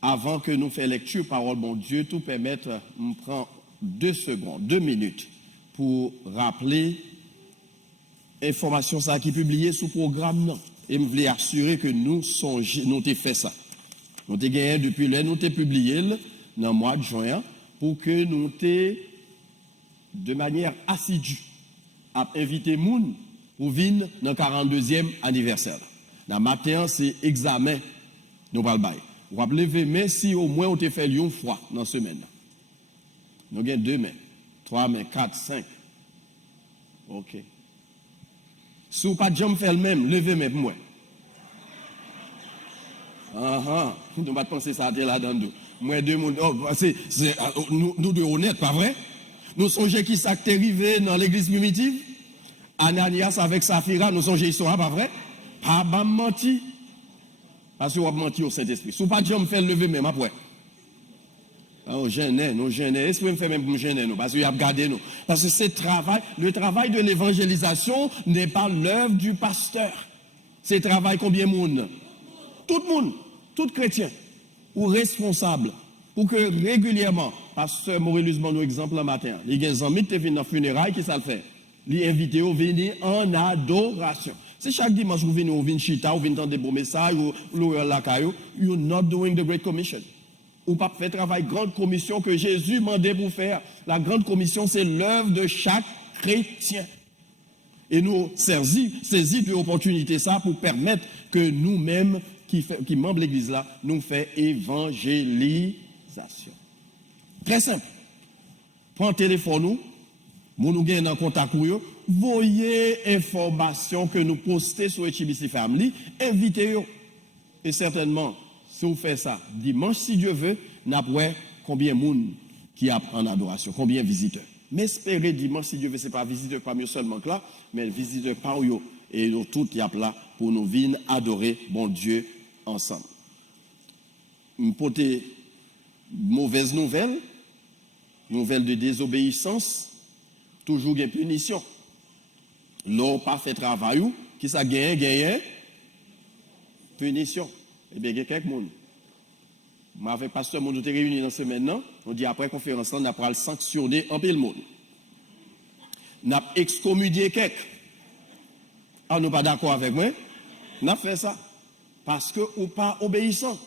avant que nous fassions lecture, parole bon Dieu, tout permettre, on prend 2 secondes, 2 minutes pour rappeler l'information ça qui est publiée sous programme. Non. Et je voulais assurer que nous songeons, nous avons fait ça. Nous avons gagné depuis là, nous avons publié dans le mois de juin pour que nous avons de manière assidue à inviter les gens pour venir dans le 42e anniversaire. Dans le matin, c'est examen. Nous allons le vous rappelez, mais si au moins on te fait une fois dans la semaine. Nous avons 2 mains, 3 mains, 4, 5. OK. Si vous pas de jambe faire le même, levez même pour moi. Nous ne pas penser ça là-dedans. Moi, 2 monde, nous deux honnêtes, pas vrai? Nous songeons qui ça qui est arrivé dans l'église primitive? Ananias avec Saphira, nous songeons ça, pas vrai? Pas menti. Parce que vous avez menti au Saint-Esprit. Si vous pas de jambe faire lever même après. Nous gênons. Est-ce que vous me faites même pour nous gêner, nous? Parce que vous avez gardé nous. Parce que le travail de l'évangélisation n'est pas l'œuvre du pasteur. C'est le travail combien de monde? Tout le monde, tout chrétien, ou responsable, pour que régulièrement, pasteur Maurelius nous exemple le matin, les gens amis qui viennent dans le funérail, qui ça le fait? Les invités à venir en adoration. C'est chaque dimanche vous venez chita, vous venez entendre des beaux messages, ou la caillou, you're not doing the Great Commission. Ou pas faire travail grande commission que Jésus mandait pour faire. La grande commission, c'est l'œuvre de chaque chrétien. Et nous saisissons de l'opportunité ça pour permettre que nous-mêmes, qui membres de l'église là, nous faisons évangélisation. Très simple. Prends le téléphone, nous gagnons en contact avec vous, voyez information que nous postons sur HBC Family, invitez-vous. Et certainement, si vous faites ça, dimanche, si Dieu veut, nous avons combien de monde qui a en adoration, combien de visiteurs. Mais espérez dimanche, si Dieu veut, ce n'est pas visiteur parmi eux seulement là, mais visiteur par eux. Et nous tous y a là pour nous venir adorer bon Dieu ensemble. Une potée mauvaise nouvelle de désobéissance, toujours une punition. L'on pas fait travail, qui ça gagne, punition. Eh bien, il y a quelques monde. Moi, avec pasteur, nous sommes réunis dans ce maintenant. On dit après conférence, on a pas le sanctionner en pile monde. On a excommunié quelques. Ah, nous pas d'accord avec moi. On a fait ça. Parce que ou pas obéissant.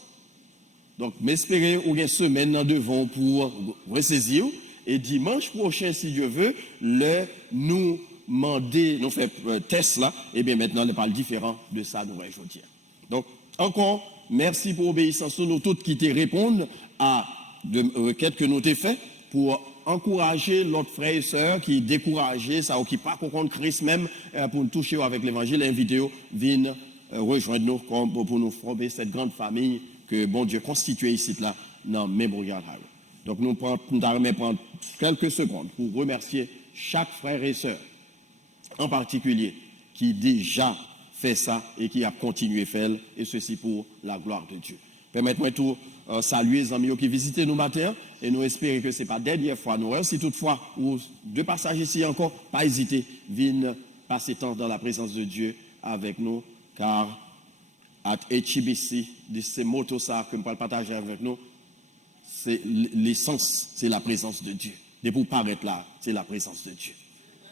Donc, m'espérer ou une semaine nous devons pour ressaisir. Et dimanche prochain, si Dieu veut, nous demander, nous faire test là. Et bien maintenant, on parle différent de ça, nous voyons aujourd'hui. Donc, encore, merci pour l'obéissance. Nous toutes qui te répondent à de requêtes que nous t'ai fait pour encourager l'autre frère et sœur qui découragé, ça ou qui pas contre Christ même pour nous toucher avec l'évangile, inviter viennent rejoindre nous pour nous former cette grande famille que bon Dieu constitué ici là dans Memorial Highway. Donc nous prendre quelques secondes pour remercier chaque frère et sœur en particulier qui déjà fait ça et qui a continué à faire, et ceci pour la gloire de Dieu. Permettez-moi tout saluer les amis qui visitent nous matin et nous espérons que ce n'est pas la dernière fois. Nous, si toutefois, ou deux passages ici encore, pas hésiter, viennent passer temps dans la présence de Dieu avec nous, car à HBC, de ces mots ça que nous pouvons partager avec nous, c'est l'essence, c'est la présence de Dieu. Et pour paraître là, c'est la présence de Dieu.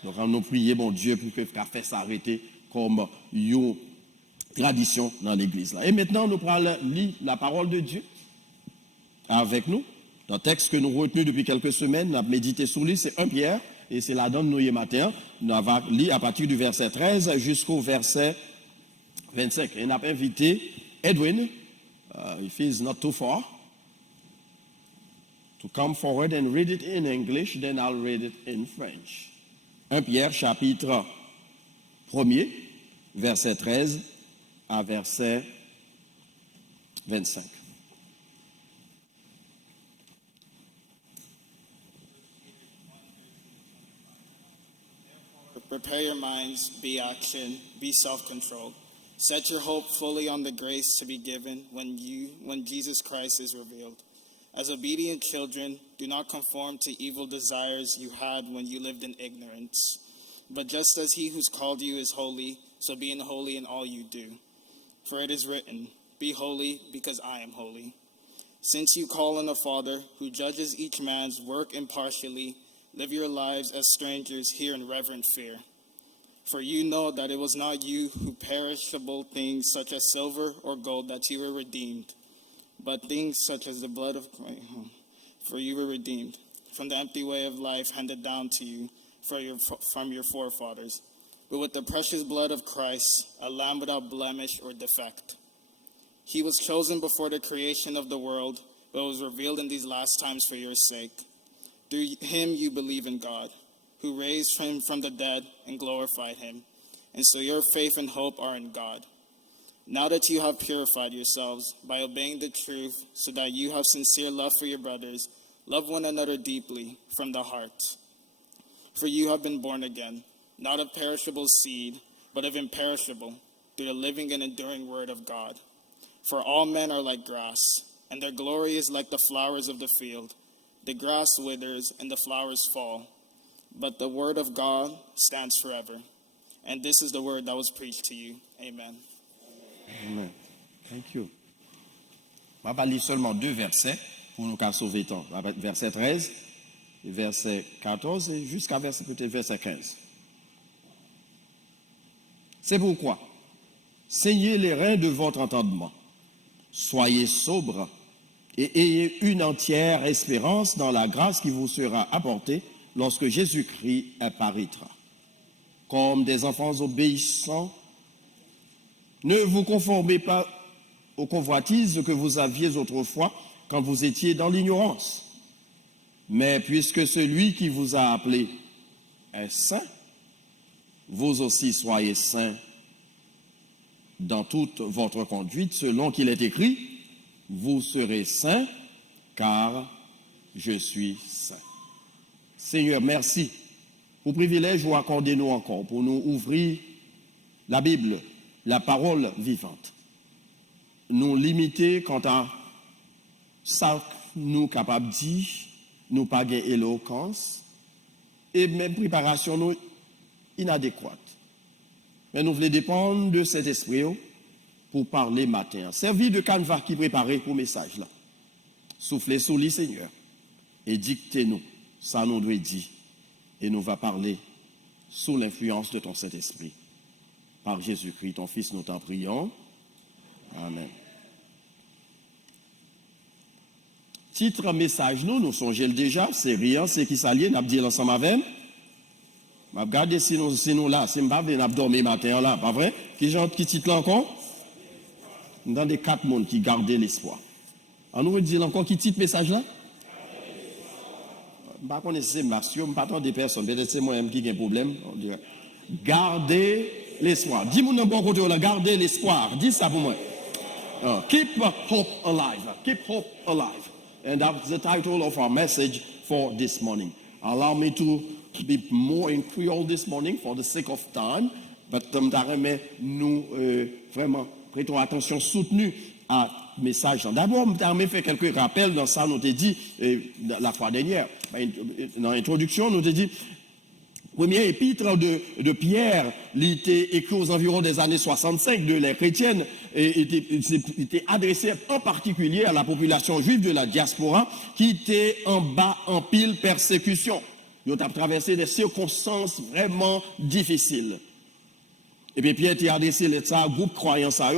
Donc, nous prions, bon Dieu, pour que faire s'arrêter comme une tradition dans l'église. Et maintenant, nous allons lire la parole de Dieu avec nous. Dans le texte que nous retenons depuis quelques semaines, nous avons médité sur lui, c'est 1 Pierre, et c'est là-dedans nous hier matin. Nous avons lu à partir du verset 13 jusqu'au verset 25. Et nous avons invité Edwin, if he's not too far, to come forward and read it in English, then I'll read it in French. 1 Pierre, chapitre 1er, verset 13 à verset 25. Prepare your minds, be action, be self-controlled. Set your hope fully on the grace to be given when Jesus Christ is revealed. As obedient children, do not conform to evil desires you had when you lived in ignorance. But just as he who's called you is holy, so be holy in all you do. For it is written, be holy because I am holy. Since you call on a Father who judges each man's work impartially, live your lives as strangers here in reverent fear. For you know that it was not you who perishable things such as silver or gold that you were redeemed, but things such as the blood of Christ. For you were redeemed from the empty way of life handed down to you from your forefathers, but with the precious blood of Christ, a lamb without blemish or defect. He was chosen before the creation of the world, but was revealed in these last times for your sake. Through him you believe in God, who raised him from the dead and glorified him. And so your faith and hope are in God. Now that you have purified yourselves by obeying the truth, so that you have sincere love for your brothers, love one another deeply from the heart. For you have been born again, not of perishable seed, but of imperishable, through the living and enduring word of God. For all men are like grass, and their glory is like the flowers of the field. The grass withers and the flowers fall, but the word of God stands forever. And this is the word that was preached to you. Amen. Amen. Thank you. On va lire seulement 2 versets pour nous qu'à sauver temps. Verset 13 et verset 14 et jusqu'à peut-être verset 15. C'est pourquoi, saignez les reins de votre entendement. Soyez sobres et ayez une entière espérance dans la grâce qui vous sera apportée lorsque Jésus-Christ apparaîtra. Comme des enfants obéissants, ne vous conformez pas aux convoitises que vous aviez autrefois quand vous étiez dans l'ignorance. Mais puisque celui qui vous a appelé est saint, vous aussi soyez saints dans toute votre conduite, selon qu'il est écrit, vous serez saints, car je suis saint. Seigneur, merci pour le privilège vous accordez-nous encore pour nous ouvrir la Bible, la parole vivante. Nous limiter quant à ça nous capables de dire, nous pas gain éloquence et même préparation nous inadéquate. Mais nous voulons dépendre de cet esprit pour parler matin. Servi de canevas qui préparait pour le message là. Soufflez sous lui, Seigneur, et dictez-nous. Ça nous doit dire. Et nous va parler sous l'influence de ton Saint-Esprit. Par Jésus-Christ, ton Fils, nous t'en prions. Amen. Titre message nous songeons déjà, c'est rien, c'est qui s'allie, nous dit ensemble avec. Je regarde si nous là, si nous ne pouvons pas dormir matin là, pas vrai? Qui titre là encore? Nous avons des 4 personnes qui gardent l'espoir. On nous dit encore qui titre message là? Je ne connais pas si je ne connais pas des personnes, peut-être c'est moi-même qui ai un problème. Gardez l'espoir. Dis-moi d'un bon côté, gardez l'espoir. Dis ça pour moi. Keep hope alive. Keep hope alive. And that's the title of our message for this morning. Allow me to be more in Creole this morning for the sake of time. But nous vraiment prêtons attention soutenue à message. D'abord, je fait quelques rappels dans ça, nous avons dit la fois dernière. Dans l'introduction, nous avons dit premier épître de Pierre, il était écrit aux environs des années 65 de l'ère chrétienne, et était adressé en particulier à la population juive de la diaspora qui était en bas en pile persécution. Ils ont traversé des circonstances vraiment difficiles. Et puis Pierre était adressé à un groupe croyant ça,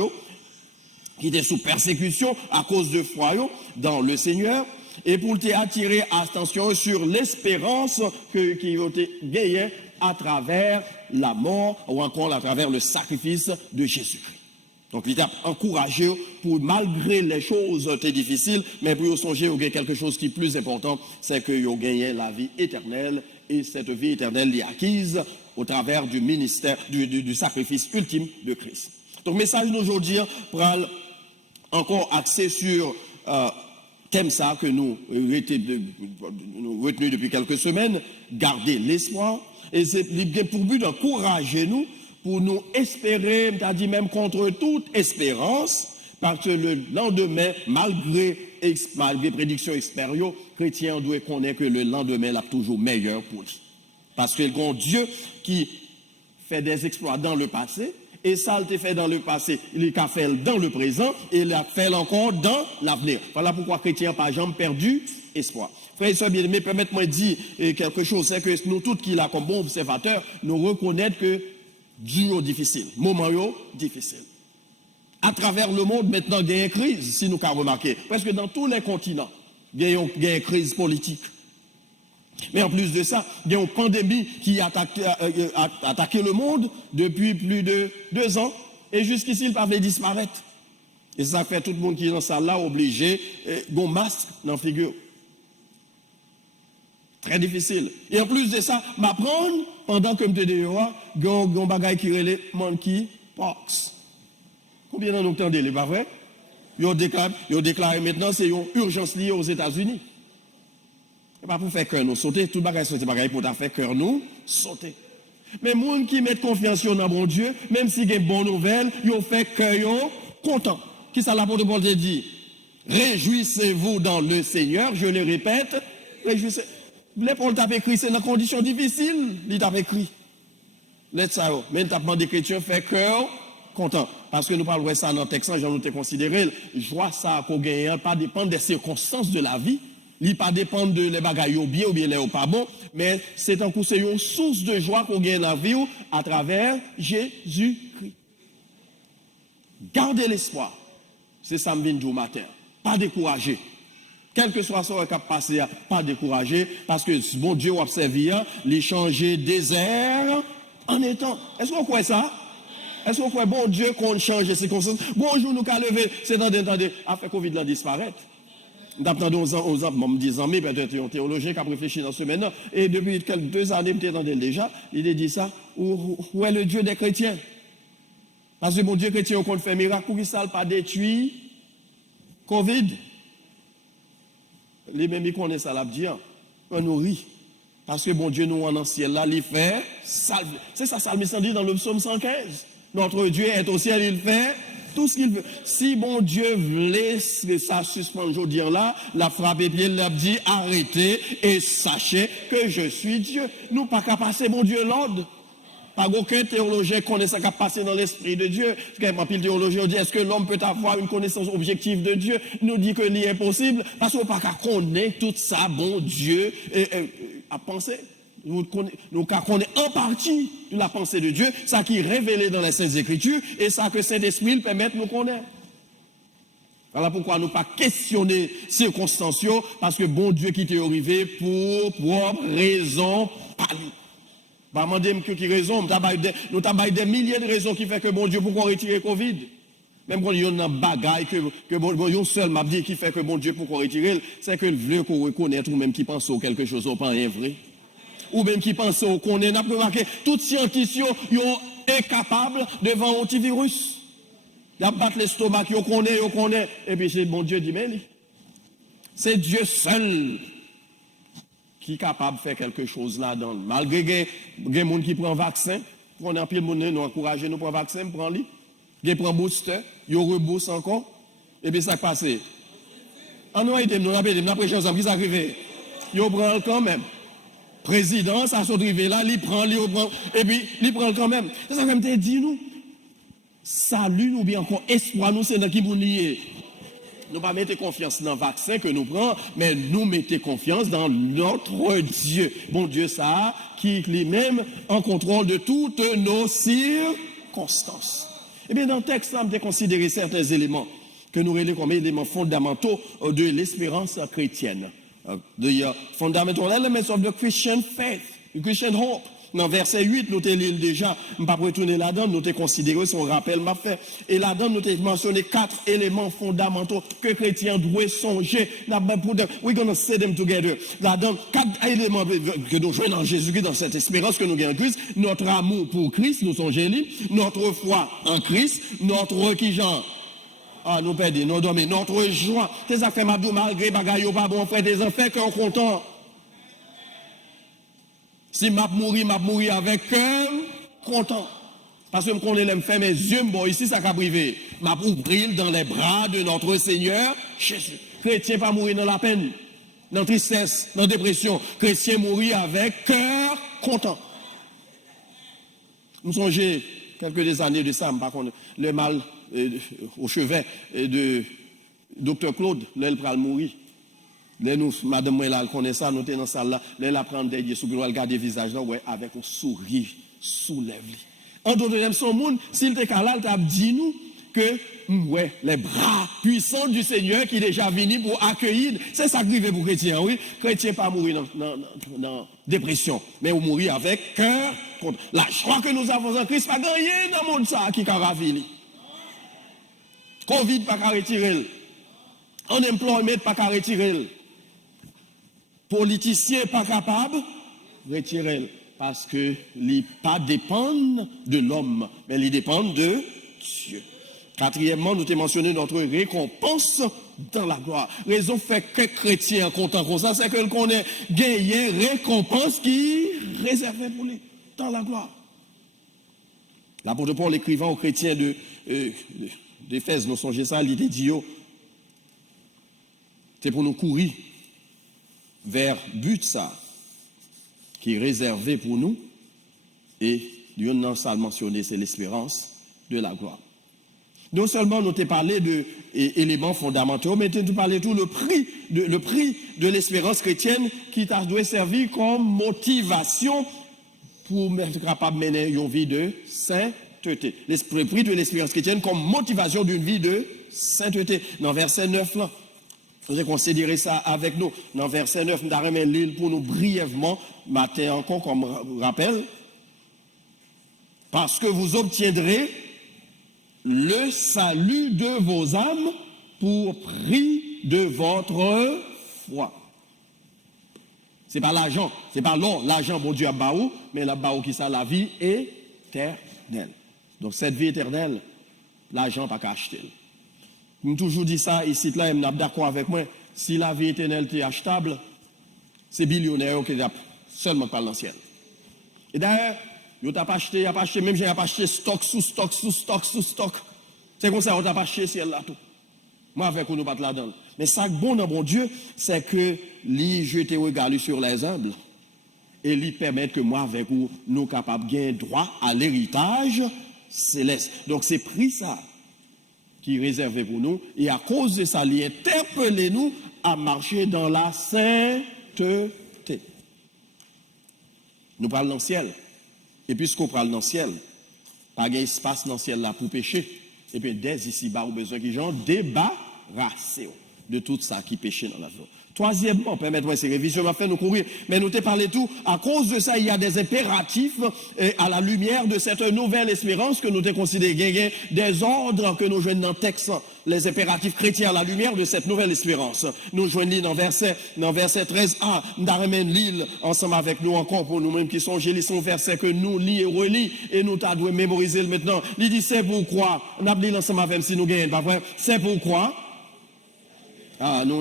qui était sous persécution à cause de foi dans le Seigneur. Et pour te attirer attention sur l'espérance qui a été gagnée à travers la mort ou encore à travers le sacrifice de Jésus-Christ. Donc il t'a encouragé pour, malgré les choses difficiles, mais pour songer à quelque chose qui est plus important, c'est qu'il a gagné la vie éternelle, et cette vie éternelle est acquise au travers du ministère, du sacrifice ultime de Christ. Donc le message d'aujourd'hui prend encore axé sur thème ça que nous retenu depuis quelques semaines, garder l'espoir, et c'est pour but d'encourager nous, pour nous espérer, c'est-à-dire même contre toute espérance, parce que le lendemain, malgré prédiction expérieuse, chrétien doit connaître que le lendemain est toujours meilleur pour lui. Parce que le Dieu qui fait des exploits dans le passé, Et ça, il l'a fait dans le passé, il l'a fait dans le présent, et il l'a fait encore dans l'avenir. Voilà pourquoi chrétien n'a pas jamais perdu espoir. Frères et sœurs bien-aimés, permettez-moi de dire quelque chose, c'est que nous tous qui là, comme bons observateurs, nous reconnaissons que Dieu est difficile, moment difficile. À travers le monde, maintenant, il y a une crise, si nous avons remarqué. Parce que dans tous les continents, il y a une crise politique. Mais en plus de ça, il y a une pandémie qui a attaqué le monde depuis plus de 2 ans. Et jusqu'ici, il ne peut pas disparaître. Et ça fait tout le monde qui est dans ça là obligé d'un masque dans la figure. Très difficile. Et en plus de ça, m'apprendre, pendant que je te dis, il y a un bagage qui est monkeypox. Combien d'en entendez, n'est pas vrai? Ils ont déclaré maintenant, c'est une urgence liée aux États-Unis. Ce n'est pas pour faire cœur nous sauter, tout le bagage c'est bagage pour faire cœur nous sauter. Mais les gens qui mettent confiance dans bon Dieu, même s'il y a une bonne nouvelle, ils ont fait cœur content. Qui ça l'apôtre Paul te dit? Réjouissez-vous dans le Seigneur, je le répète, réjouissez. Les Paul t'a écrit, c'est dans des conditions difficiles, il t'a écrit. Let's go. Mais il t'a demandé chrétien fait cœur content. Parce que nous parlons de ça dans le texte, j'en ai considéré, joie ça qu'on gagne, pas dépendre des circonstances de la vie. Il ne pas dépendre de les bagailles bien ou bien les pas bon, mais c'est un coup, c'est une source de joie qu'on gagne dans la vie à travers Jésus-Christ. Gardez l'espoir. C'est ça que je viens de dire au matin. Pas décourager. Quel que soit ce qui a passé, pas décourager, parce que bon Dieu a observé, les changer désert en étant. Est-ce qu'on croit ça? Est-ce qu'on croit bon Dieu qu'on change les circonstances? Bonjour, nous qu'à lever, c'est attendez, après Covid là disparaître. D'après aux hommes, me disant, mais peut-être un théologien qui a réfléchi dans ce maintenant, et depuis quelques 2 années, peut-être déjà, il a dit ça, où est le Dieu des chrétiens? Parce que mon Dieu chrétien, on fait miracle, pour qu'il ne pas détruit Covid. Les mêmes qui connaissent ça, l'abdian, on nous rit. Parce que bon Dieu, nous en ciel là, il fait salve. C'est ça, Salmiste dit dans le psaume 115. Notre Dieu est au ciel, il fait tout ce qu'il veut. Si bon Dieu voulait ça suspendre aujourd'hui là, la frappe et pied, il a dit arrêtez et sachez que je suis Dieu. Nous pas qu'à passer bon Dieu l'ordre. Pas aucun théologien connaît ça qui a passé dans l'esprit de Dieu. Quand le théologien dit est-ce que l'homme peut avoir une connaissance objective de Dieu? Nous dit que c'est impossible parce qu'on pas qu'à connaître tout ça, bon Dieu, à penser. Nous connaissons en partie de la pensée de Dieu, ça qui est révélé dans les Saintes Écritures, et ça que Saint-Esprit permet de nous connaître. Voilà pourquoi nous pas questionner circonstances, parce que bon Dieu qui t'est arrivé pour propre raison, pas lui. Bah, demandez-moi qui raison, nous avons des milliers de raisons qui font que bon Dieu pourquoi retirer Covid. Même quand il y a un bagaille que bon seul m'a dit qui fait que bon Dieu pourquoi retirer, c'est que le veut qu'on reconnaisse ou même qui pense au quelque chose au pas rien vrai. Ou même qui pense qu'on est, n'a pas remarqué, tous les scientifiques sont incapables devant un antivirus. Ils battent l'estomac, ils connaissent, et puis c'est bon Dieu dit, mais c'est Dieu seul qui est capable de faire quelque chose là-dedans. Malgré que il y a des gens qui prennent vaccin, on a pile de monde nous encourager nous prendre vaccin, prend lui. Ils prennent booster, ils reboost encore, et puis ça passe. En nous aider, nous rappelons, après chose qui s'arrive, ils prennent quand même. Président, ça s'est arrivé là, il prend, et puis il prend quand même. C'est ça que je dit nous. Salut nous bien encore, espoir nous, c'est dans qui nous lier. Nous ne pas mettre confiance dans le vaccin que nous prenons, mais nous mettons confiance dans notre Dieu. Bon Dieu, ça, qui est lui-même en contrôle de toutes nos circonstances. Eh bien, dans le texte, on a considéré certains éléments que nous relèvons comme éléments fondamentaux de l'espérance chrétienne. The fundamental elements of the Christian faith, the Christian hope. Dans verset 8, nous t'ai lu déjà, je ne vais pas retourner là-dedans, nous t'ai considéré son rappel m'a fait. Et là-dedans, nous t'ai mentionné 4 éléments fondamentaux que chrétiens doivent songer. We're going to say them together. Là-dedans, 4 éléments que nous jouons dans Jésus-Christ, dans cette espérance que nous gagnons en Christ. Notre amour pour Christ, nous sommes génies. Notre foi en Christ. Notre qui genre. Ah, nous perdons, nous dormons. Notre joie. Tes affaires, malgré bagaille, pas bon, frère, des enfants qui sont contents. Si m'a mourir avec cœur content. Parce que quand je fais mes yeux, bon, ici, ça a privé. M'a ouvrir dans les bras de notre Seigneur Jésus. Chrétien pas mourir dans la peine, dans la tristesse, dans la dépression. Chrétien mourir avec cœur content. Nous songez quelques années de ça, par contre, le mal au chevet de Dr. Claude, là, il pral mourir. Là, nous, madame, moi, là, elle connaît ça, nous sommes dans la salle là, là, elle apprend derrière, sous le regarder le visage là, ouais, avec un sourire, soulève-lui. En d'autres termes, son monde, s'il était là, il t'a dit nous que, ouais, les bras puissants du Seigneur qui est déjà venu pour accueillir, c'est ça qui arrive pour chrétien, oui. Chrétien pas mourir dans dépression, mais mourir avec cœur contre. La joie que nous avons en Christ, pas gagné dans le monde ça qui a ravi. Covid pas qu'à retirer. Unemployment pas qu'à retirer. Politicien pas capable, retirer. Parce que ils pas dépendent de l'homme, mais ils dépendent de Dieu. Quatrièmement, nous t'ai mentionné notre récompense dans la gloire. Raison fait que chrétien content comme ça, c'est que qu'on ait gagné récompense qui réservée pour lui dans la gloire. L'apôtre Paul écrivant aux chrétiens d'Éphèse, nous songez ça, l'idée dit, c'est pour nous courir vers but ça, qui est réservé pour nous, et Dieu n'a pas mentionné, c'est l'espérance de la gloire. Non seulement nous t'ai parlé d'éléments fondamentaux, mais nous t'ai parlé de tout le prix de l'espérance chrétienne qui t'a dû servir comme motivation pour être capable de mener une vie de sainteté. Le prix de l'espérance chrétienne comme motivation d'une vie de sainteté. Dans verset 9 là, vous allez considérer ça avec nous. Dans verset 9, nous avons l'île pour nous brièvement, matin encore comme rappel, parce que vous obtiendrez le salut de vos âmes pour prix de votre foi. C'est pas l'argent, c'est pas l'or, l'argent, bon Dieu a baou, mais la baou qui ça, la vie éternelle. Donc cette vie éternelle, l'argent pas qu'à acheter. Nous toujours dit ça ici là, et nous d'accord avec moi, si la vie éternelle est achetable, c'est billionnaire qui a seulement pas dans le ciel. Et d'ailleurs, il n'a pas acheté, même j'ai pas acheté stock sous stock sous stock sous stock. C'est comme ça, on n'a pas acheté ciel là tout. Moi avec nous pas là-dedans. Mais ça bon dans bon Dieu, c'est que lui jeter regard sur les humbles et lui permettre que moi avec vous nous capables de gagner droit à l'héritage céleste. Donc c'est pris ça qui est réservé pour nous et à cause de ça, il interpelle nous à marcher dans la sainteté. Nous parlons dans le ciel. Et puisqu'on parle dans le ciel, pas d'espace dans le ciel là pour pécher. Et bien, dès ici, on a besoin qu'ils gens débarrasser de tout ça qui péché dans la vie. Troisièmement, permettez-moi ces révisions, m'a fait nous courir, mais nous t'ai parlé tout. À cause de ça, il y a des impératifs à la lumière de cette nouvelle espérance que nous t'ai considéré des ordres que nous joignons dans le texte, les impératifs chrétiens à la lumière de cette nouvelle espérance. Nous joignons dans verset 13a, nous ramène l'île ensemble avec nous encore pour nous-mêmes qui sont gelés, son verset que nous lis et relis et nous t'avons mémoriser maintenant. Il dit c'est pourquoi, on a dit ensemble avec si nous gagnons, pas vrai? C'est pourquoi. Ah, nous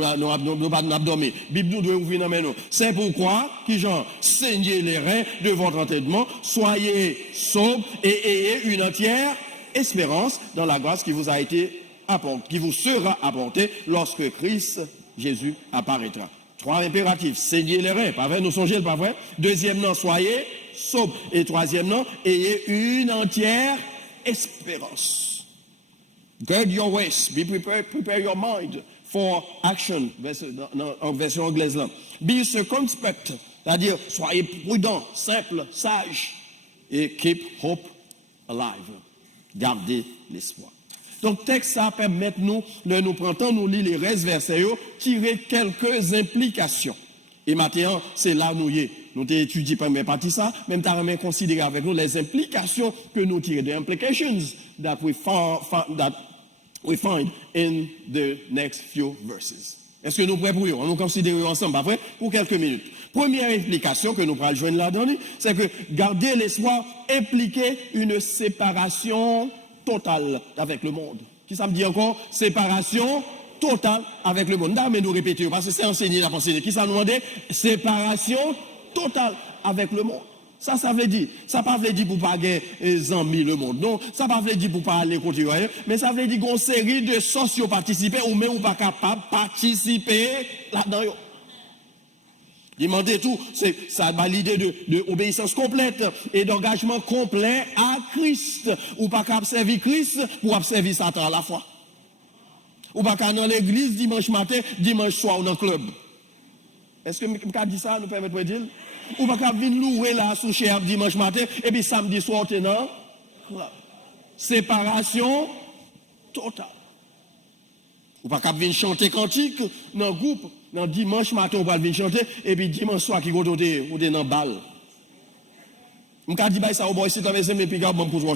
pas dormi. Bible nous doit ouvrir dans nous. C'est pourquoi, qui genre, saignez les reins de votre entendement, soyez sobres et ayez une entière espérance dans la grâce qui vous a été apportée, qui vous sera apportée lorsque Christ Jésus apparaîtra. Trois impératifs. Saignez les reins, pas vrai? Nous songez, pas vrai? Deuxièmement, soyez sobres. Et troisièmement, ayez une entière espérance. Gird your waist, be prepared, prepare your mind for action, en version anglaise là. Be circumspect, c'est-à-dire soyez prudent, simple, sage, et keep hope alive. Gardez l'espoir. Donc, texte ça permet nous, de nous prendre temps, nous lire les restes versets, tirer quelques implications. Et maintenant, c'est là nous y est. Nous t'ai étudié par mes parties ça, même t'as même considéré avec nous les implications que nous tirons, the implications that we find in the next few verses. Est-ce que nous prêts pour eux? On nous considère ensemble, pas vrai? Pour quelques minutes. Première implication que nous pourrons joindre là-dedans, c'est que garder l'espoir impliquait une séparation totale avec le monde. Qui ça me dit encore? Séparation totale avec le monde. Mais nous répétons, parce que c'est enseigné la pensée. Qui ça nous demandait? Séparation totale avec le monde. Ça veut dire, ça pas veut dire pour pas gagner amis le monde. Non, ça pas veut dire pour pas aller continuer, mais ça veut dire qu'on série de socio-participants ou même ou pas capable de participer là-dedans. Demander tout, ça va l'idée de obéissance complète et d'engagement complet à Christ. Ou pas qu'à servir Christ, ou à servir Satan à la fois. Ou pas qu'à dans l'église dimanche matin, dimanche soir ou dans le club. Est-ce que je dis ça, nous permettez de dire? Ou pas qu'à venir louer là sous cher dimanche matin, et puis samedi soir, non? Séparation totale. Ou pas qu'à venir chanter cantique dans le groupe, dans dimanche matin, on va venir chanter, et puis dimanche soir, qui côté ou dans balle. Je dis ça au boy ici, dans mes amis, puis je pour toi.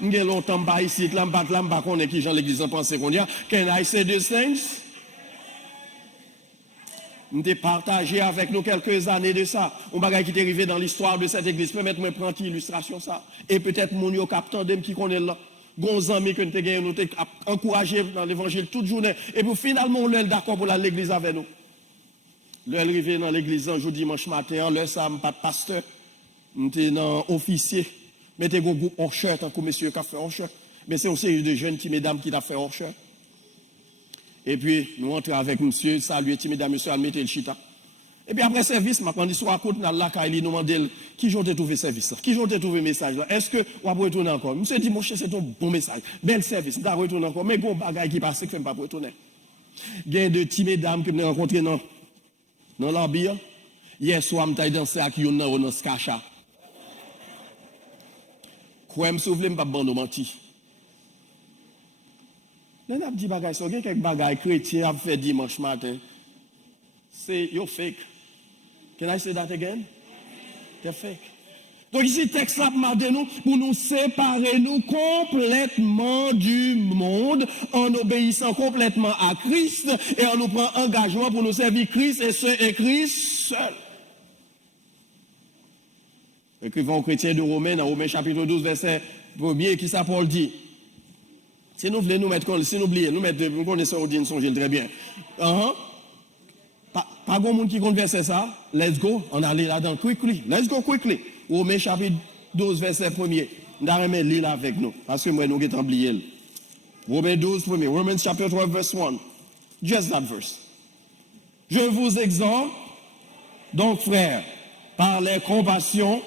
Je suis longtemps pas ici, je ne pas connaître qui Jean l'église en pense qu'on y a. Can I say these things? Je t'ai partagé avec nous quelques années de ça. On va qui est arrivé dans l'histoire de cette église. Permettez-moi de prendre une illustration ça. Et peut-être mon yo captant qui connaît là. Gon amis que nous avons encouragé dans l'évangile toute journée. Et puis finalement, on est d'accord pour aller à l'église avec nous. Nous arrivé dans l'église un jour dimanche matin, là, ça pas de pasteur. Nous sommes officier. Mettez un groupe hors shirt, tant que monsieur qui a fait hors shirt. Mais c'est aussi de jeunes petits mesdames qui a fait hors shirt. Et puis, nous entrons avec monsieur, saluer petit mesdames, monsieur, à mettre le chita. Et puis après service, maintenant, l'histoire à côté, nous demandons qui j'ai trouvé le service là, qui j'ai trouvé le message là. Est-ce que vous avez retourné encore? Monsieur dit, mon cher, c'est un bon message. Bel service, vous avez retourné encore. Mais bon, bagaille qui passe, que je ne peux pas retourner. Il y a deux petites mesdames que nous avons rencontrées dans l'ambire. Hier soir, je suis dansé avec une dans le skacha. Quoi, je me souviens, je ne peux pas mentir. Là, on a dit bagaille, il y a quelques bagailles chrétiens qui fait dimanche matin. C'est you're fake. Can I say that again? They're fake. Donc ici, le texte là pour nous séparer nous complètement du monde en obéissant complètement à Christ et en nous prenant engagement pour nous servir Christ et Christ seul. Écrivant aux chrétiens de Romains, dans Romains chapitre 12, verset 1er, qui ça Paul dit? Si nous voulons nous mettre, si nous oublions, nous connaissons Odin, songez très bien. Pas grand monde qui compte verset ça. Let's go. On a allé là-dedans quickly. Let's go quickly. Romains chapitre 12, verset 1er. Nous allons lire avec nous. Parce que moi, nous avons oublié. Romains 12, 1er. Romans chapter 12, verse 1. Just that verse. Je vous exhorte, donc frères, par les compassions,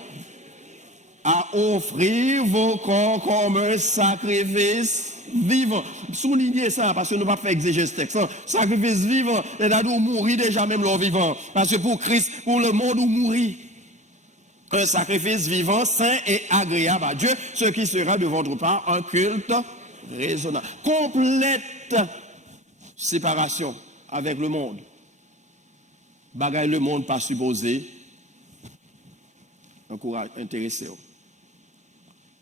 à offrir vos corps comme un sacrifice vivant. Soulignez ça, parce que nous ne pouvons pas faire exégèse texte. Sacrifice vivant, c'est-à-dire mourir déjà même leur vivant. Parce que pour Christ, pour le monde, on mourit. Un sacrifice vivant, saint et agréable à Dieu, ce qui sera de votre part un culte raisonnable. Complète séparation avec le monde. Bagaille le monde pas supposé intéresser.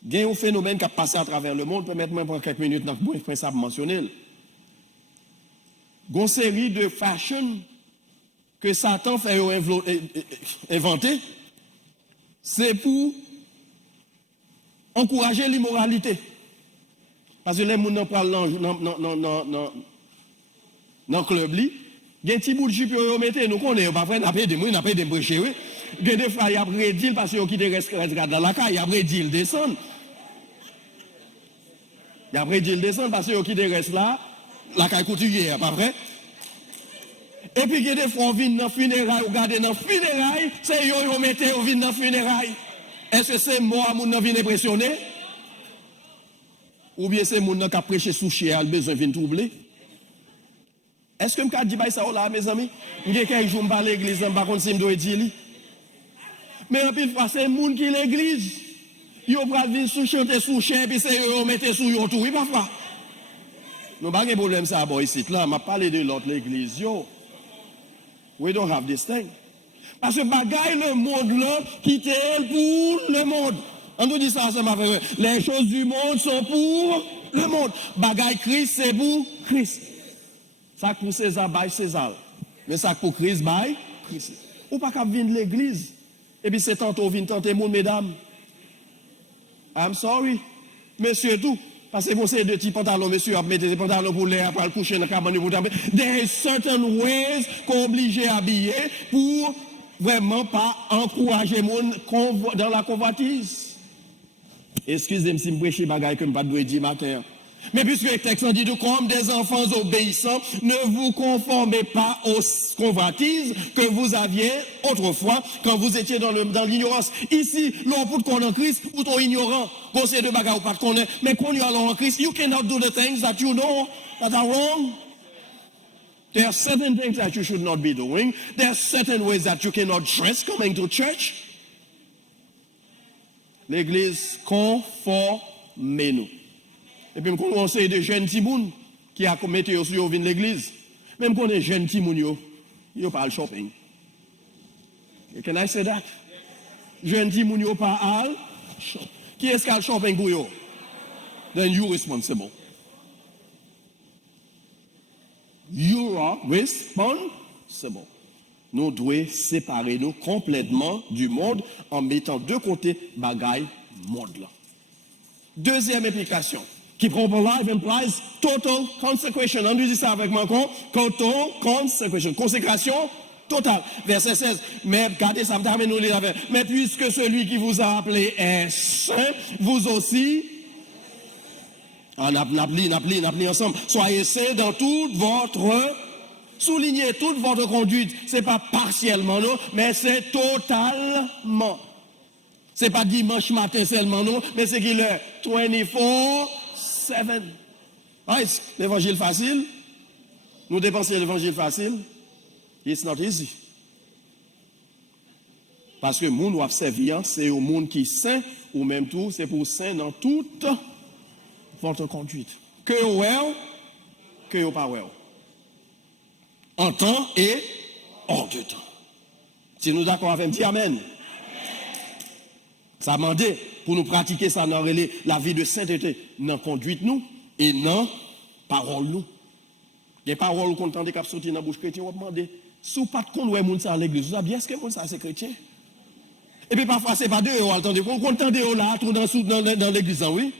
Il y a un phénomène qui a passé à travers le monde, permettez-moi de prendre quelques minutes dans le point ça mentionner. Il y a une série de fashion que Satan fait inventer, c'est pour encourager l'immoralité. Parce que les gens parlent dans le club, il y a un petit bout de jupe qui mettent, nous connaissons, pas vrai, nous avons des brèches. Il y a des fois, il y a des deals parce qu'ils ont quitté dans la caille, il y a des deals descendent. Il y a des deals descendent parce qu'ils ont quitté là, la caille couturière, pas vrai? Et puis, il y a des fois, on vient dans le funérail, on regarde dans le funérail, c'est eux qui mettent, on vient dans le funérail. Est-ce que c'est moi, mon nom vient impressionner? Ou bien c'est mon nom qui a prêché sous chien, a besoin de troubler? Est-ce que je dis ça là, mes amis? Il y a quelques jours, je vais à l'église, je ne sais pas si je dois dire. Mais en plus, c'est le monde qui est l'église. Ils vont venir chanter sous chien, puis c'est eux qui mettent sous eux tout. Oui, parfois. Nous n'avons pas de problème ça ici. Là, je parle de l'autre l'église. We don't have this thing. Parce que bagaille le monde là, quitter pour le monde. On nous dit ça ensemble avec eux. Les choses du monde sont pour le monde. Bagaille Christ, c'est pour Christ. Ça pour César, by César. Mais ça pour Christ, by Christ. Ou pas qu'à venir de l'église. Et puis c'est tantôt vient tenter monde, mesdames. I'm sorry. Monsieur tout. Parce que vous savez deux petits pantalons, monsieur, à mettre des pantalons pour l'air, pour le coucher dans la cabane pour taper. There are certain ways qu'on est obligé à habiller pour vraiment pas encourager le monde dans la convoitise. Excusez-moi si je prêche des bagailles que je ne peux pas dire matin. Mais puisque le texte dit, comme des enfants obéissants, ne vous conformez pas aux convoitises que vous aviez autrefois quand vous étiez dans l'ignorance. Ici, l'on peut qu'on en Christ ou ton ignorant. Bon, c'est deux bagages ou pas qu'on est. Mais quand you are en Christ, you cannot do the things that you know that are wrong. There are certain things that you should not be doing. There are certain ways that you cannot dress coming to church. L'église, conformez-nous. Et puis, on conseille de jeunes timoun qui a commis au sur l'église. Même quand on est jeunes timoun, ils parlent shopping. Can I say that? Jeunes timoun, ils parlent. Qui est-ce qui a le shopping pour eux? Then you responsible. You are responsible. Nous devons séparer nous complètement du monde en mettant de côté bagaille monde là. Deuxième implication. Keep hope alive implies total consecration. On dit ça avec moi, total consecration. Consécration totale. Verset 16. Mais regardez ça, nous lire avec. Mais puisque celui qui vous a appelé est saint, vous aussi, on appli ensemble. Soyez saints dans toute votre, soulignez toute votre conduite. C'est pas partiellement, non, mais c'est totalement. C'est pas dimanche matin seulement, non, mais c'est qu'il est 24/7. Ah, l'évangile facile? Nous dépensons l'évangile facile? It's not easy. Parce que le monde doit servir, c'est au monde qui est saint, ou même tout, c'est pour saint dans toute votre conduite. Que well, que pas well. En temps et hors de temps. Si nous d'accord avec, dis Amen. Ça m'a demandé pour nous pratiquer ça dans la vie de sainteté, dans conduite nous et dans parole nous. Des paroles qu'on entend des cap sortir dans la bouche chrétienne, on va demander, si vous pas de compte, moun ça à l'église, vous savez bien ce que moun ça c'est chrétien. Et puis parfois c'est pas deux euros, attendez, on entend des euros là, tout dans l'église, oui.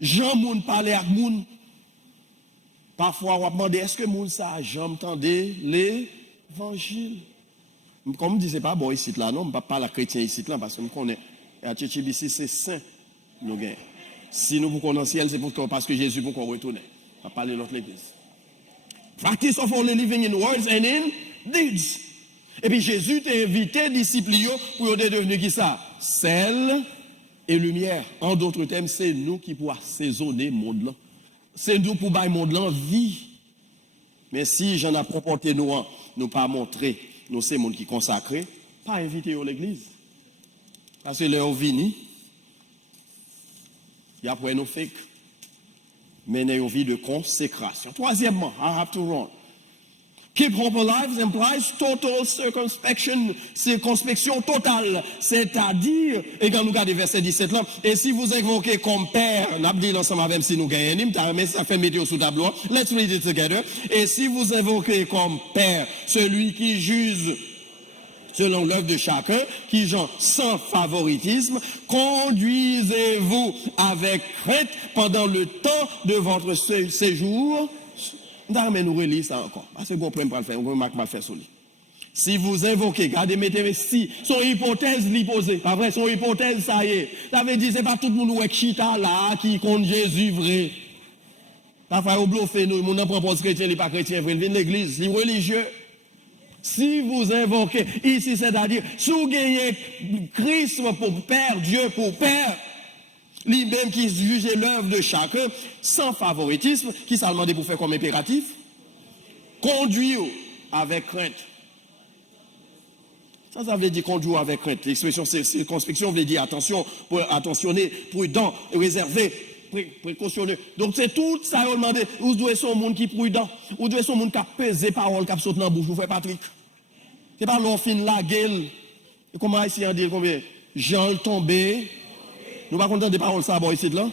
Jean moun parler avec moun. Parfois on va demander, est-ce que moun ça Jean entendait l'évangile? Comme je dis, c'est pas bon ici là, non, je ne parle pas la chrétien ici là, parce que nous connaissons. Et à Tchétchibici, c'est saint. Nous gagnons. Si nous vous connaissons ciel, c'est parce que Jésus pour qu'on retourne. On va parler de notre église. Practice of only living in words and in deeds. Et puis Jésus t'a invité, disciples, pour devenir qui ça? Sel et lumière. En d'autres termes, c'est nous qui pouvons assaisonner le monde là. C'est nous pour bailler le monde là vie. Mais si j'en ai proporté nous pas montrer, nous c'est le monde qui consacré, pas inviter à l'église. Parce que leur vini, il y a pour nous fake, mais une vie de consécration. Troisièmement, I have to run. Keep hope alive implies total circonspection totale. C'est-à-dire, et quand nous regardons verset 17 là, et si vous invoquez comme Père, on a dit ensemble avec si nous gagnons, ça fait météo sous tableau, let's read it together. Et si vous invoquez comme Père, celui qui juge selon l'œuvre de chacun, qui genre sans favoritisme, conduisez-vous avec crainte pendant le temps de votre séjour. Mais nous relisons ça encore. Parce que bon, problème pas le faire, on va faire ça. Si vous invoquez, regardez, mettez si, son hypothèse l'y posée, pas vrai, son hypothèse, ça y est. Ça veut dire, c'est pas tout le monde qui chita là, qui compte Jésus vrai. Parfois, on bluffe nous, mon apprend chrétien, il n'est pas chrétien vrai, il vient de l'église, il est religieux. Si vous invoquez, ici c'est-à-dire, si vous gagnez Christ pour Père, Dieu pour Père, lui-même qui juge l'œuvre de chacun, sans favoritisme, qui s'est demandé pour faire comme impératif, conduire avec crainte. Ça veut dire conduire avec crainte. L'expression circonspection veut dire attention, attentionner, prudent, réservé, précautionneux. Donc c'est tout ça qu'on demande. Vous devez être un monde qui est prudent. Vous devez être un monde qui a pesé parole, qui a sauté dans la bouche. Vous faites Patrick. C'est pas l'orphine la gueule. Et comment ici on dit combien? Jean le tombé. Nous ne pas contents des paroles ça bon ici là.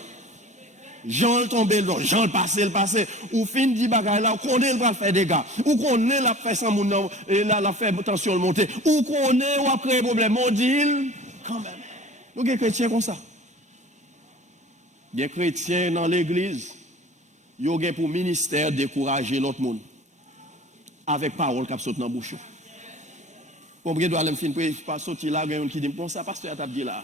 Jean le tombé, Jean le passé. Ou fin dit bagaille là, ou qu'on est va faire des gars. Ou qu'on est la fait sans moun et là la fait tension le monter. Ou qu'on est ou après problème on dit quand même. Nous sommes chrétiens comme ça. Des chrétiens dans l'église, ils ont pour ministère décourager l'autre monde avec parole qui saute dans la bouche. Pour que doit aller fin pas sortir là, qui dit bon ça pasteur t'a dit là.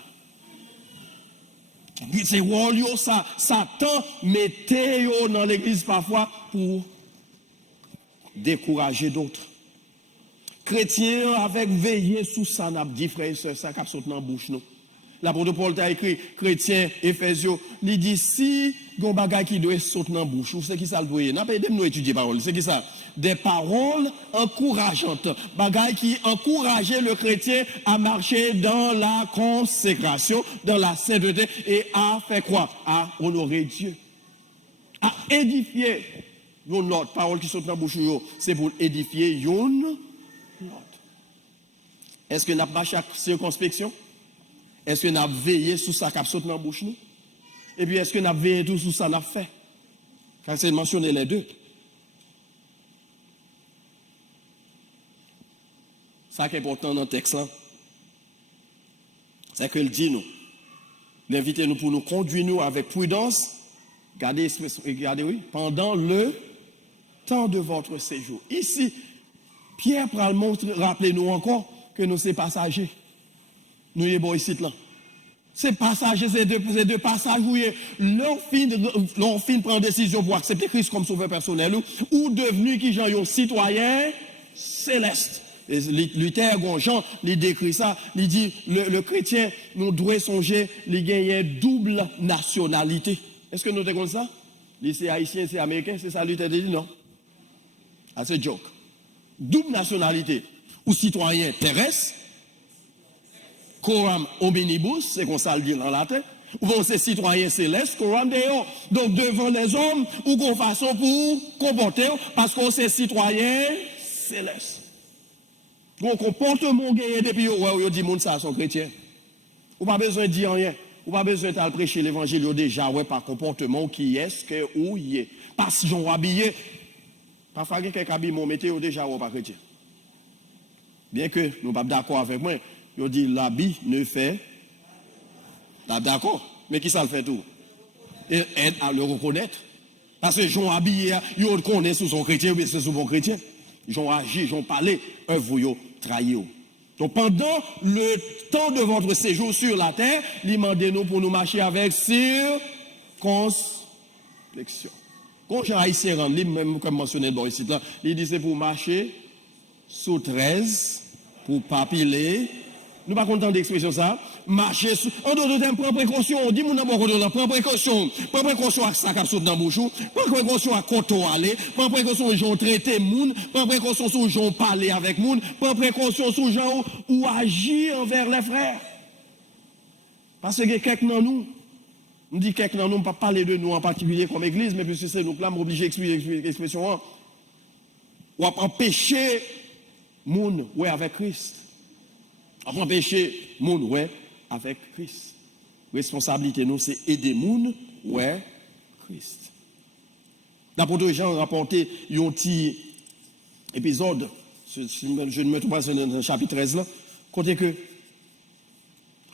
C'est rôle yo, ça, Satan mettez yo dans l'église parfois pour décourager d'autres. Chrétiens avec veiller sous ça, n'a dit frère et sœur, ça cap saute dans bouche nous. L'apôtre Paul t'a écrit, chrétien, Éphésiens, il dit si gon bagay qui doit sauter dans bouche, c'est qui ça le doit. N'a pas aidé nous étudier parole, c'est qui ça? Des paroles encourageantes, bagay qui encourageait le chrétien à marcher dans la consécration, dans la sainteté et à faire quoi? À honorer Dieu. À édifier. Yon l'autre parole qui saute dans bouche, c'est pour édifier yon l'autre. Est-ce que n'a pas chaque circonspection? Est-ce que nous avons veillé sur ça qui saute dans la bouche nous? Et puis est-ce que nous avons veillé tout sur ça nous fait? Car c'est mentionné les deux. Ça qui est important dans le texte là, c'est qu'il dit nous, l'inviter nous pour nous conduire nous avec prudence, regardez oui, pendant le temps de votre séjour. Ici, Pierre prend le montre, rappelez-nous encore que nous sommes passagers. Nous y sommes ici là. C'est passager, c'est deux passages où leur fin prend décision pour accepter Christ comme sauveur personnel ou devenu qui genre un citoyen céleste. Et Luther, Jean, il décrit ça, il dit le chrétien, nous devons songer, il gagne double nationalité. Est-ce que nous sommes comme ça? C'est haïtien, c'est américain, c'est ça Luther dit non? Ah, c'est joke. Double nationalité, ou citoyen terrestre, coram omnibus, c'est qu'on ça le dit dans la tête, ou bien c'est citoyen céleste, coram deo. Donc devant les hommes, ou qu'on façon pour comporter, parce qu'on c'est citoyen céleste. Donc comportement gagné depuis on dit monde ça sont chrétiens. Ou pas besoin de dire rien. Ou pas besoin de prêcher l'évangile déjà ouais par comportement qui est-ce que ou y est. Parce qu'ils ont habillé. Parfois quelqu'un qui habille mon métier déjà ouais pas chrétien. Bien que nous pas d'accord avec moi, je dis l'habit ne fait pas d'accord. Mais qui ça le fait tout? Et aide à le reconnaître. Parce que j'ont habillé, ils reconnaissent sous son chrétien, mais c'est sous bon chrétien. Ils ont agi, ils ont parlé, œuvre, ils ont trahi. Donc pendant le temps de votre séjour sur la terre, il demande nous pour nous marcher avec circonspection. Quand j'ai haïtien rend, même comme mentionné dans ici, il dit c'est pour marcher sous 13, pour pas piler. Nous pas contents d'expression ça. Marcher sous. En d'autres termes, prends précaution. Dis-moi d'abord, prends précaution. Prends précaution à ça qui saute dans la bouche. Prends précaution à côté aller. Prends précaution aux gens traiter moun. Prends précaution sur gens parler avec moun. Prends précaution sur gens ou agir envers les frères. Parce que quelqu'un dans nous, on dit quelqu'un dans nous, pas parler de nous en particulier comme église, mais puisque c'est nous là, obligé d'expliquer l'expression. Ou à empêcher moun, ouais, avec Christ. À empêcher moun, ouais, avec Christ. Responsabilité, nous, c'est aider moun, ouais, Christ. L'apôtre Jean a rapporté un petit épisode, je ne me trompe pas dans le chapitre 13 là, côté que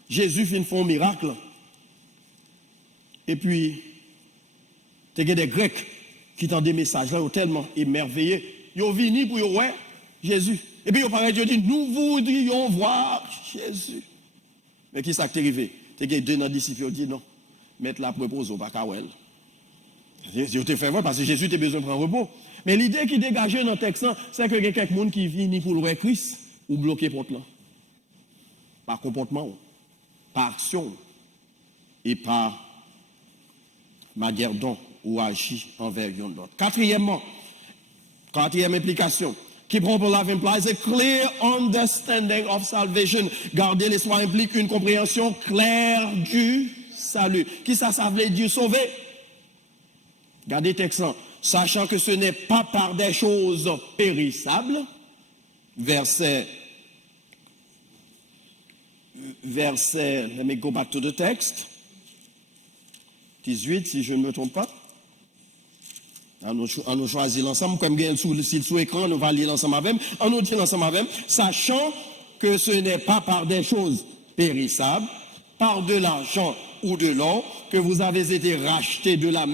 Jésus fait un miracle, et puis, il y a des Grecs qui ont des messages là, tellement émerveillés, ils ont venu pour ouais, Jésus. Et puis, Dieu dit, nous voudrions voir Jésus. Mais qui s'est arrivé? Il y a deux dans les disciples qui ont dit non, mettre la propose au Bacawel. Je te fais voir parce que Jésus a besoin de prendre repos. Mais l'idée qui dégageait dans le texte, c'est que il y a quelqu'un qui vient pour le Christ ou bloquer porte là. Par comportement, par action et par manière dont ou agit envers l'autre. Quatrième implication. Keep hope alive implies a clear understanding of salvation. Garder l'espoir implique une compréhension claire du salut. Qui ça veut dire sauver? Gardez texte, sachant que ce n'est pas par des choses périssables. Verset, let me go back to the text. 18, si je ne me trompe pas. On nous choisit l'ensemble, comme bien sous écran, nous allons lire l'ensemble avec. On nous dit l'ensemble avec, sachant que ce n'est pas par des choses périssables, par de l'argent ou de l'or, que vous avez été rachetés de la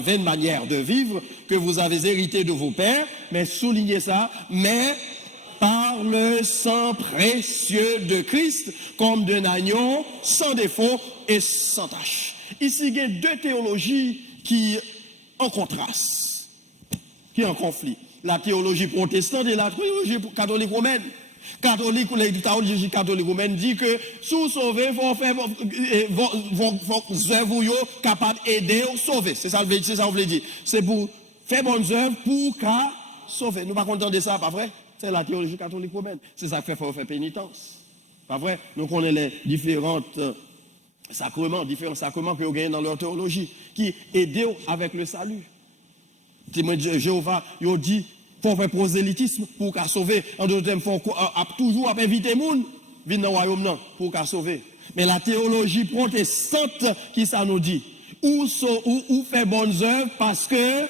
vaine manière de vivre, que vous avez hérité de vos pères, mais soulignez ça, mais par le sang précieux de Christ, comme d'un agneau sans défaut et sans tache. Ici, il y a deux théologies qui en contraste, qui en conflit. La théologie protestante et la théologie catholique romaine. La théologie catholique romaine dit que sous sauver, il faut faire vos œuvres capables d'aider ou sauver. C'est ça que vous voulez dire. C'est pour faire bonnes œuvres pour qu'à sauver. Nous ne pas contents de ça, pas vrai? C'est la théologie catholique romaine. C'est ça qu'il faut faire pénitence. Pas vrai? Nous connaissons les différents sacrements que vous gagnez dans leur théologie, qui aident avec le salut. Témoin de Jéhovah, il dit, il faut faire prosélytisme pour qu'à sauver. En d'autres termes, il faut toujours inviter les gens venir dans le royaume pour qu'à sauver. Mais la théologie protestante, qui ça nous dit? Ou faire bonnes œuvres parce que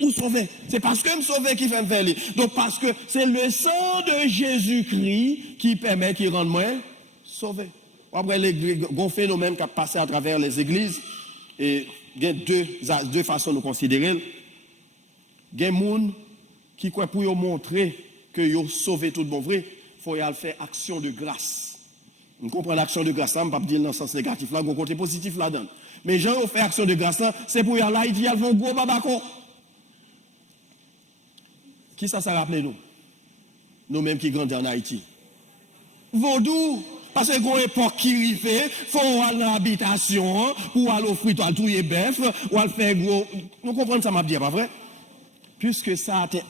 ou sauver. C'est parce que me sauver qui fait me faire. Donc parce que c'est le sang de Jésus-Christ qui permet qu'il rende moi sauvé. Après les gros phénomènes qui ont passé à travers les églises, et il y a deux façons de considérer. Il y a des gens qui croient pour montrer que ils ont sauvé tout bon vrai, il faut y aller faire action de grâce. On comprend l'action de grâce, je ne vais pas dire dans le sens négatif, là, un côté positif là-dedans. Mais gens qui ont fait action de grâce, c'est pour y aller là, ils disent, ils vont gros babako. Qui ça rappelle nous? Nous-mêmes qui grandissons en Haïti. Vaudou, parce que une époque qui arrive, il faut aller dans l'habitation, pour aller offrir tout les bœuf, ou aller faire gros. Nous comprenons ça, m'a dit, pas vrai? Puisque ça a été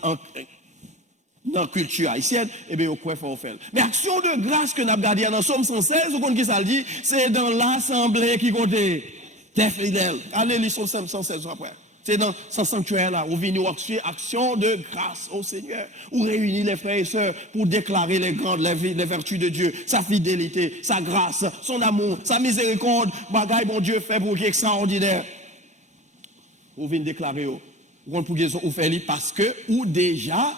dans la culture haïtienne, eh bien, il faut faire. Mais action de grâce que nous avons gardé dans Somme 116, vous comprenez qui ça le dit? C'est dans l'assemblée qui compte. T'es fidèle. Allez, lire Somme 116 après. C'est dans ce sanctuaire-là, où venez action de grâce au Seigneur, où réunit les frères et sœurs pour déclarer les vertus de Dieu, sa fidélité, sa grâce, son amour, sa miséricorde, bagaille bon Dieu fait pour qui est extraordinaire. Vous venez déclarer, vous pour faire parce que ou déjà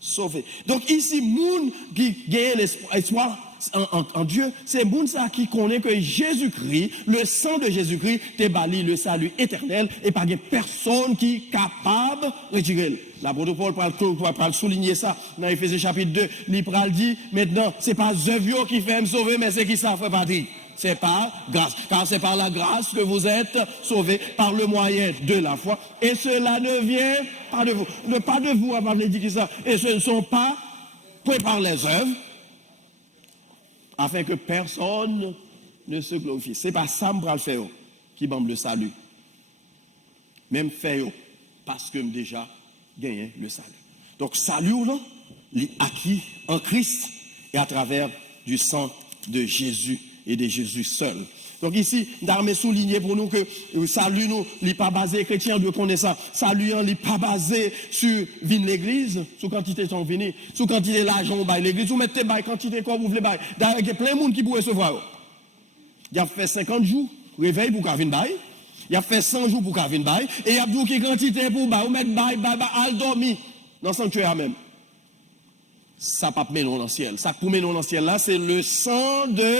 sauvé. Donc ici, moun qui gagne l'espoir en Dieu, c'est moun ça qui connaît que Jésus-Christ, le sang de Jésus-Christ, te bali le salut éternel et pas de personne qui est capable de retirer. L'apôtre Paul va souligner ça dans Éphésiens chapitre 2. Il dit maintenant, ce n'est pas œuvre qui fait me sauver, mais c'est qui ça fait partie. C'est par grâce. Car c'est par la grâce que vous êtes sauvés par le moyen de la foi. Et cela ne vient pas de vous. Ne pas de vous, avant de dire ça. Et ce ne sont pas par les œuvres, afin que personne ne se glorifie. Ce n'est pas ça que je vais faire qui m'a le salut. Même faire parce que j'ai déjà gagné le salut. Donc, salut, là, il est acquis en Christ et à travers du sang de Jésus et de Jésus seul. Donc ici, nous souligner pour nous que le salut, nous, n'est pas basé, chrétien doit connaître ça. Salut, n'est pas basé sur venir l'église, sur quantité de temps venir, sur quantité d'argent bail l'église, ou mettez bail quantité quoi vous voulez bail. D'ailleurs, il y a plein de monde qui pourrait recevoir. Il a fait 50 jours, réveil pour qu'à venir bail. Il a fait 100 jours pour qu'à venir bail. Et il y a dit qu'il quantité pour bail, ou mettre bail, al dormi dans le sanctuaire même. Ça pas mener dans le ciel. Ça pour mener dans le ciel là, c'est le sang de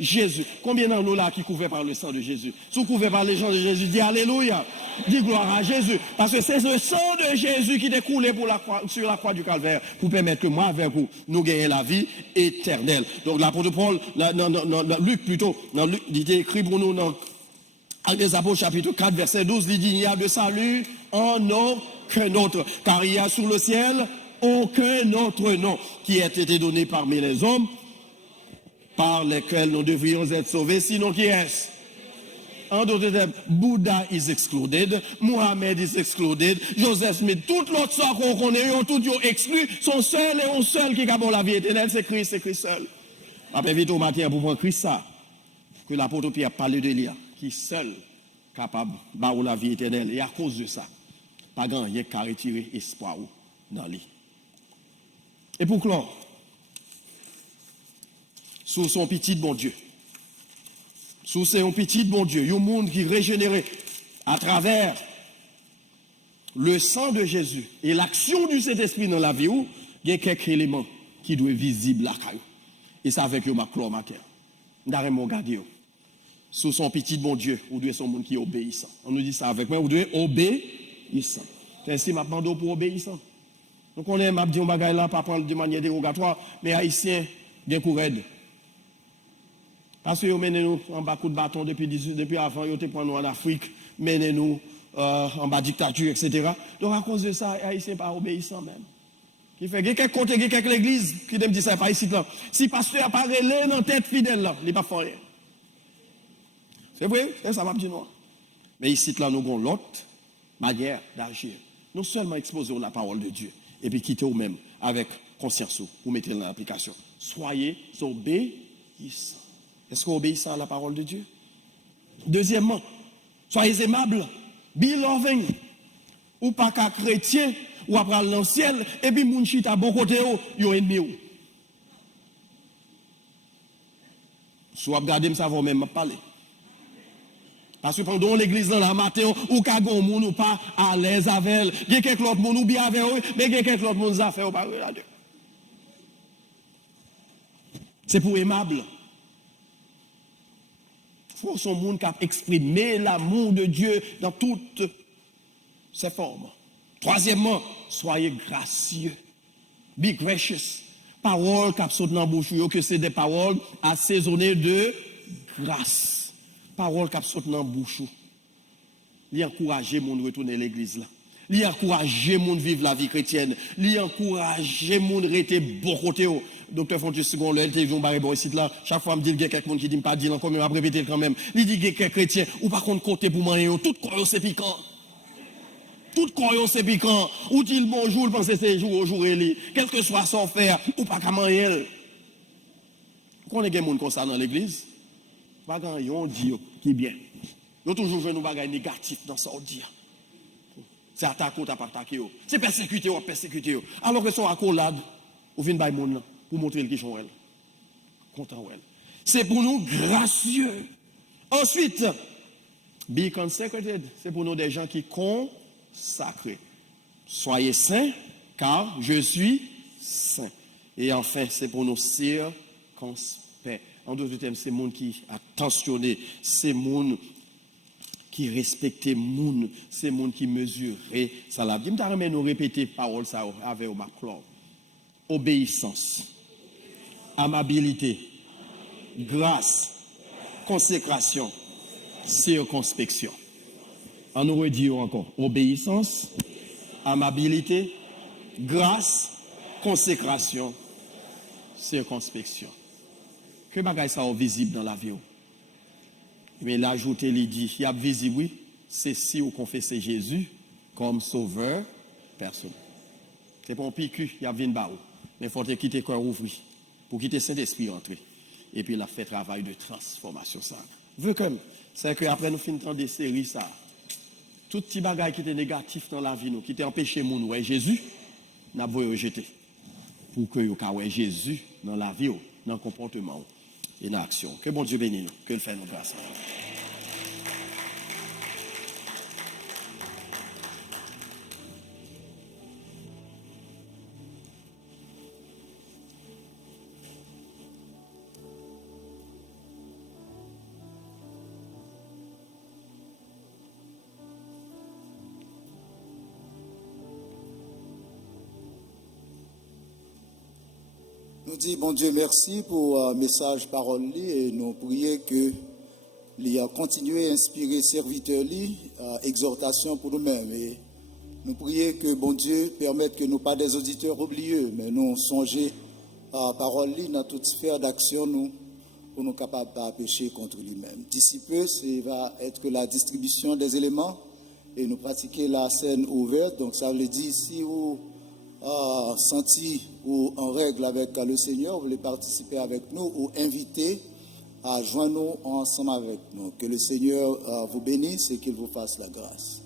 Jésus. Combien d'entre nous là qui couverts par le sang de Jésus? Si couverts par le sang de Jésus, dis alléluia. Dis gloire à Jésus. Parce que c'est le sang de Jésus qui est coulé sur la croix du calvaire pour permettre que moi avec vous, nous gagnions la vie éternelle. Donc l'apôtre Paul, dans Luc plutôt, il est écrit pour nous dans Actes des Apôtres chapitre 4 verset 12, il dit il n'y a de salut en aucun autre, car il y a sous le ciel aucun autre nom qui ait été donné parmi les hommes par lesquels nous devrions être sauvés, sinon qui est-ce? En d'autres termes, Bouddha is excluded, Mohamed is excluded, Joseph Smith, tout l'autre sort qu'on connaît, ils ont tous exclus, son seul et on seul qui a la vie éternelle, c'est Christ seul. Après, vite au matin, pour prendre Christ ça, que l'apôtre Pierre parle de lui, qui est seul capable de la vie éternelle. Et à cause de ça, pas grand qui a retiré espoir dans lui. Et pour clore, sous son petit bon Dieu, sous son petit bon Dieu, il y a un monde qui est régénéré à travers le sang de Jésus et l'action du Saint-Esprit dans la vie, il y a quelques éléments qui doivent être visibles là. Et ça avec ma clore matin. Nous devons regarder. Sous son petit bon Dieu, ou doit son monde qui est obéissant. On nous dit ça avec moi, ou doit obéissant. C'est ainsi, ma demande pour obéissant. Donc on aime dire un bagage là, pas prendre de manière dérogatoire, mais haïtiens, bien courage. Parce que vous menez nous en bas coup de bâton depuis avant, vous prenez nous en Afrique, menez nous en bas dictature, etc. Donc à cause de ça, haïtiens pas obéissants même. Qui fait que quelques côtés, quelques l'église qui me dit ça pas ici là. Si pasteur a pas relé dans tête fidèle là, il pas faire rien. C'est vrai, ça va dire non. Mais ici là nous avons l'autre manière d'agir. Non seulement exposer la parole de Dieu et puis quitter vous-même avec conscience ou mettez dans l'application. Soyez obéissants. Est-ce que vous obéissez à la parole de Dieu? Deuxièmement, soyez aimables, be loving. Ou pas qu'à chrétien, ou après dans le ciel, et puis moun chita bon côté, yo ennemi. Si vous regardez, ça va même parler. Parce que pendant l'église dans la matin, ou kagon moun ou pas à l'aise avec elle, il y a quelques autres moun ou bien avec eux, mais il y a quelques autres moun affaires ou pas là-dedans. C'est pour aimable. Il faut son monde qui a exprimé l'amour de Dieu dans toutes ses formes. Troisièmement, soyez gracieux. Be gracious. Paroles qui sont dans la bouche, que c'est des paroles assaisonnées de grâce. Paroles qui sont dans la bouche. Li encourager moun retourner à l'église là. Li encourager moun vivre la vie chrétienne. Li encourager moun rester bon côté. Docteur Fontus second le télévision barré bon site là, chaque fois me dit il y a quelqu'un qui dit pas dire encore mais m'a répéter quand même. Il dit que chrétien ou par contre côté pour manger tout corps c'est piquant. Tout corps c'est piquant. Ou dit bonjour, pense c'est jour au jour et quel que soit son faire ou pas qu'à manger. Qu'on est des monde comme ça dans l'église. Pas grand yon dit qui bien. Nous toujours jouer nous bagages négatifs dans ça dit. C'est attaquer ou pas attaquer. C'est persécuter ou persécuter. Alors que son accolade ou vinn bay moun pour montrer qui sont elle. Content elle. C'est pour nous gracieux. Ensuite, be consecrated, c'est pour nous des gens qui consacrés. Soyez saints car je suis saint. Et enfin, c'est pour nous circonspects. En d'autres termes, c'est monde qui attentionné, c'est monde qui respectait moun, c'est monde qui mesurait ça la vie. Je vais nous répéter parole ça avec ma clore. Obéissance, amabilité, grâce, consécration, circonspection. On nous redit encore. Obéissance, amabilité, grâce, consécration, circonspection. Que bagay ça est visible dans la vie? Mais l'ajouter, il dit, il y a visible, oui, c'est si vous confessez Jésus comme sauveur personnel. C'est pour un picu, il y a une barre. Mais il faut quitter le corps ouvert pour quitter Saint-Esprit entrer. Et puis il a fait travail de transformation. Ça. Veux comme, c'est qu'après nous finissons des séries, ça. Tout petit bagage qui était négatif dans la vie, nous, qui était empêché de ouais Jésus, nous avons rejeté. Pour que vous ayez Jésus dans la vie, dans le comportement et dans l'action. Que bon Dieu bénisse nous, que le fait nous grâce. Nous disons, bon Dieu, merci pour un message parole et nous prions que il a continué à inspirer serviteurs exhortation pour nous-mêmes. Et nous prions que bon Dieu permette que nous pas des auditeurs oublieux, mais nous songer à parole dans toute sphère d'action nous pour nous capables de pécher contre lui-même. D'ici peu, ça va être la distribution des éléments et nous pratiquer la scène ouverte. Donc ça veut dire si vous senti ou en règle avec le Seigneur, vous voulez participer avec nous ou inviter à joindre nous ensemble avec nous. Que le Seigneur vous bénisse et qu'il vous fasse la grâce.